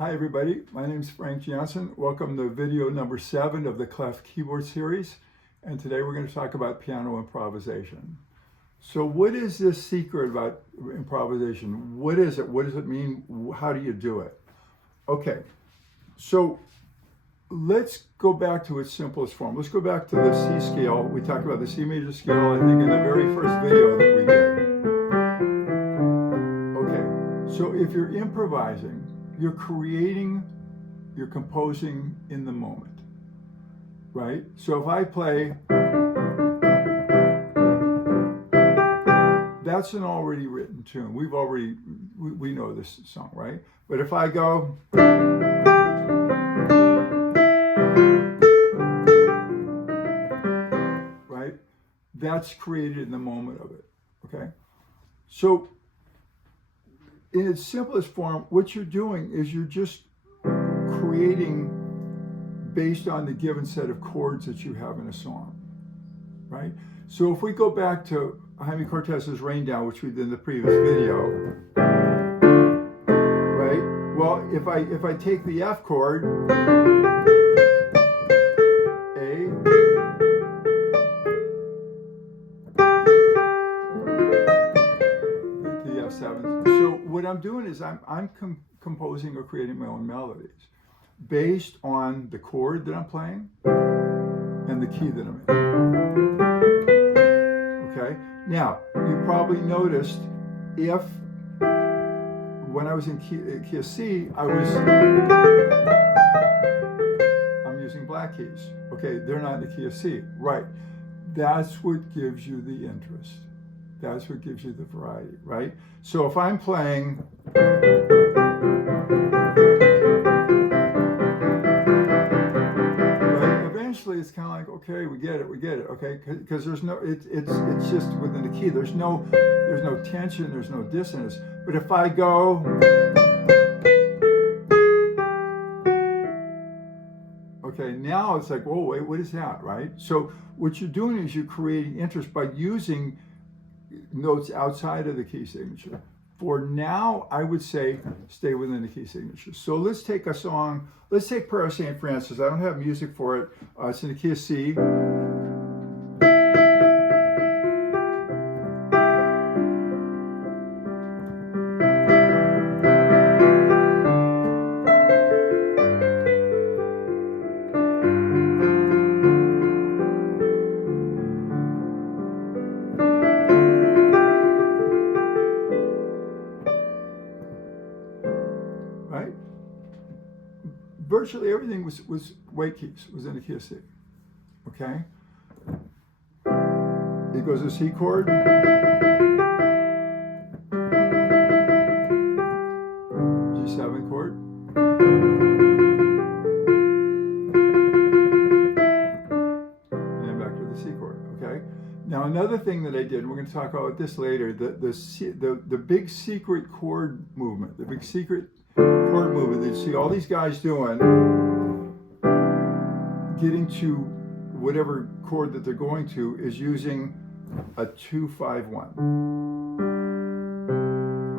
Hi everybody, my name is Frank Jansen. Welcome to video number 7 of the Clef Keyboard series. And today we're going to talk about piano improvisation. So what is this secret about improvisation? What is it? What does it mean? How do you do it? Okay, so let's go back to its simplest form. Let's go back to the C scale. We talked about the C major scale, I think, in the very first video that we did. Okay, so if you're improvising, you're creating, you're composing in the moment, right? So if I play, that's an already written tune. We know this song, right? But if I go, right? That's created in the moment of it, okay? So in its simplest form, what you're doing is you're just creating based on the given set of chords that you have in a song, right? So if we go back to Jaime Cortez's Rain Down, which we did in the previous video, right? Well, if I take the F chord, A, the F7. So what I'm doing is I'm composing or creating my own melodies based on the chord that I'm playing and the key that I'm in. Okay? Now, you probably noticed if when I was in key of C, I'm using black keys. Okay, they're not in the key of C. Right. That's what gives you the interest. That's what gives you the variety, right? So if I'm playing, right, eventually it's kind of like, okay, we get it, okay? Because there's no, it's just within the key. There's no tension, there's no dissonance. But if I go, okay, now it's like, oh wait, what is that, right? So what you're doing is you're creating interest by using notes outside of the key signature. For now, I would say stay within the key signature. So let's take a song, let's take Prayer of St. Francis. I don't have music for it. It's in the key of C. Right? Virtually everything was white keys, was in the key of C. Okay? It goes to C chord, G7 chord, and then back to the C chord. Okay? Now another thing that I did, and we're going to talk about this later, the big secret chord movement, the big secret chord movement that you see all these guys doing, getting to whatever chord that they're going to, is using a 2-5-1.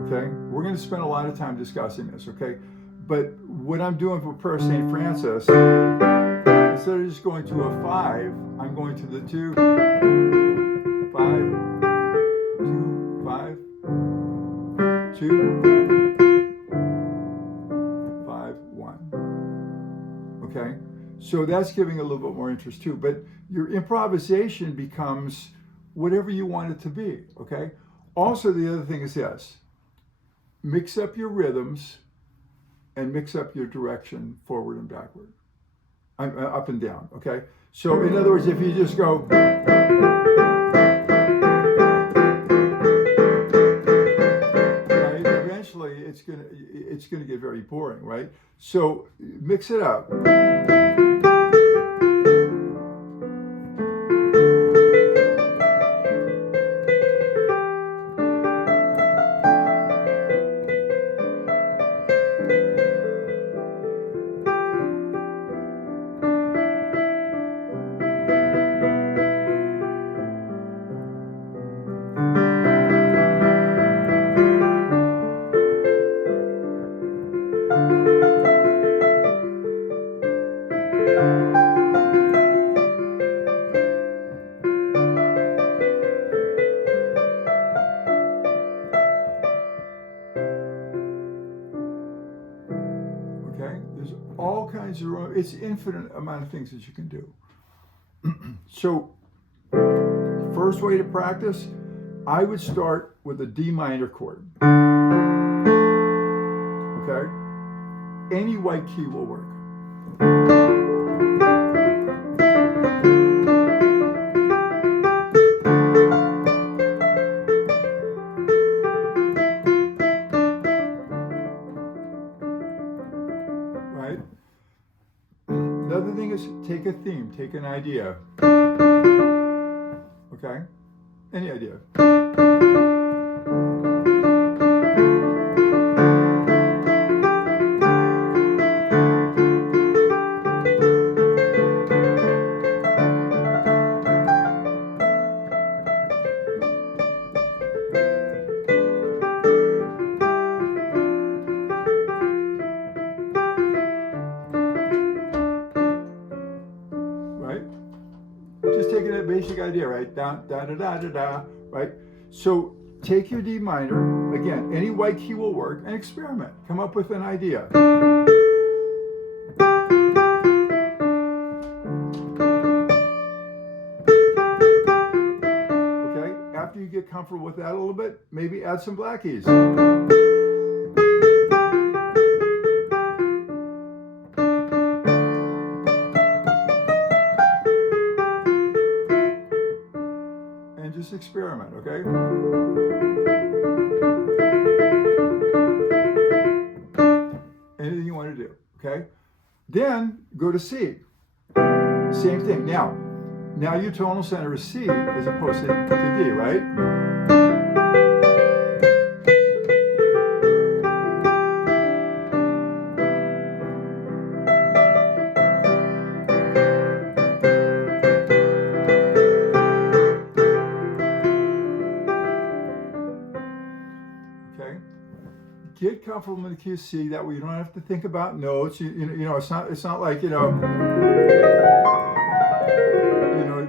Okay? We're going to spend a lot of time discussing this, okay? But what I'm doing for Prayer of St. Francis, instead of just going to a 5, I'm going to the 2, 5, 2, 5, 2, 5, 1. Okay? So that's giving a little bit more interest too. But your improvisation becomes whatever you want it to be, okay? Also, the other thing is this. Mix up your rhythms and mix up your direction forward and backward. Up and down, okay? So in other words, if you just go, right, eventually it's gonna get very boring, right? So mix it up. There's all kinds of, it's infinite amount of things that you can do. So, first way to practice, I would start with a D minor chord. Okay? Any white key will work. Right? Another thing is take a theme, take an idea. Okay? Any idea. Right? Just taking a basic idea, right? Da, da, da, da, da, da, right? So take your D minor, again, any white key will work, and experiment. Come up with an idea. Okay? After you get comfortable with that a little bit, maybe add some black keys. And just experiment, okay? Anything you want to do, okay? Then go to C. Same thing. Now your tonal center is C as opposed to D, right? Okay. Get comfortable in the key of C. That way you don't have to think about notes. You know, it's not like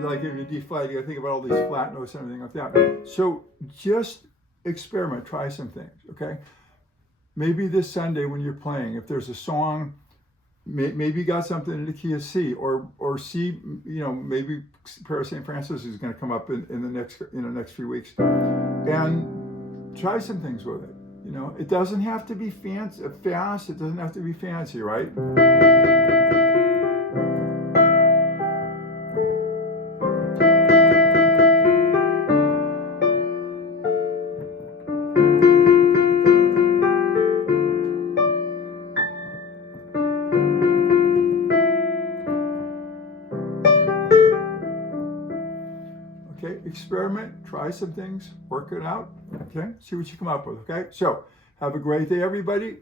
like in a D flat, you got to think about all these flat notes and everything like that. So just experiment, try some things, okay? Maybe this Sunday when you're playing, if there's a song, maybe you got something in the key of C, or C, maybe Prayer of St. Francis is going to come up in the next few weeks, and try some things with it. It doesn't have to be fast. It doesn't have to be fancy, right? Okay, experiment, try some things, work it out, okay? See what you come up with, okay? So, have a great day, everybody.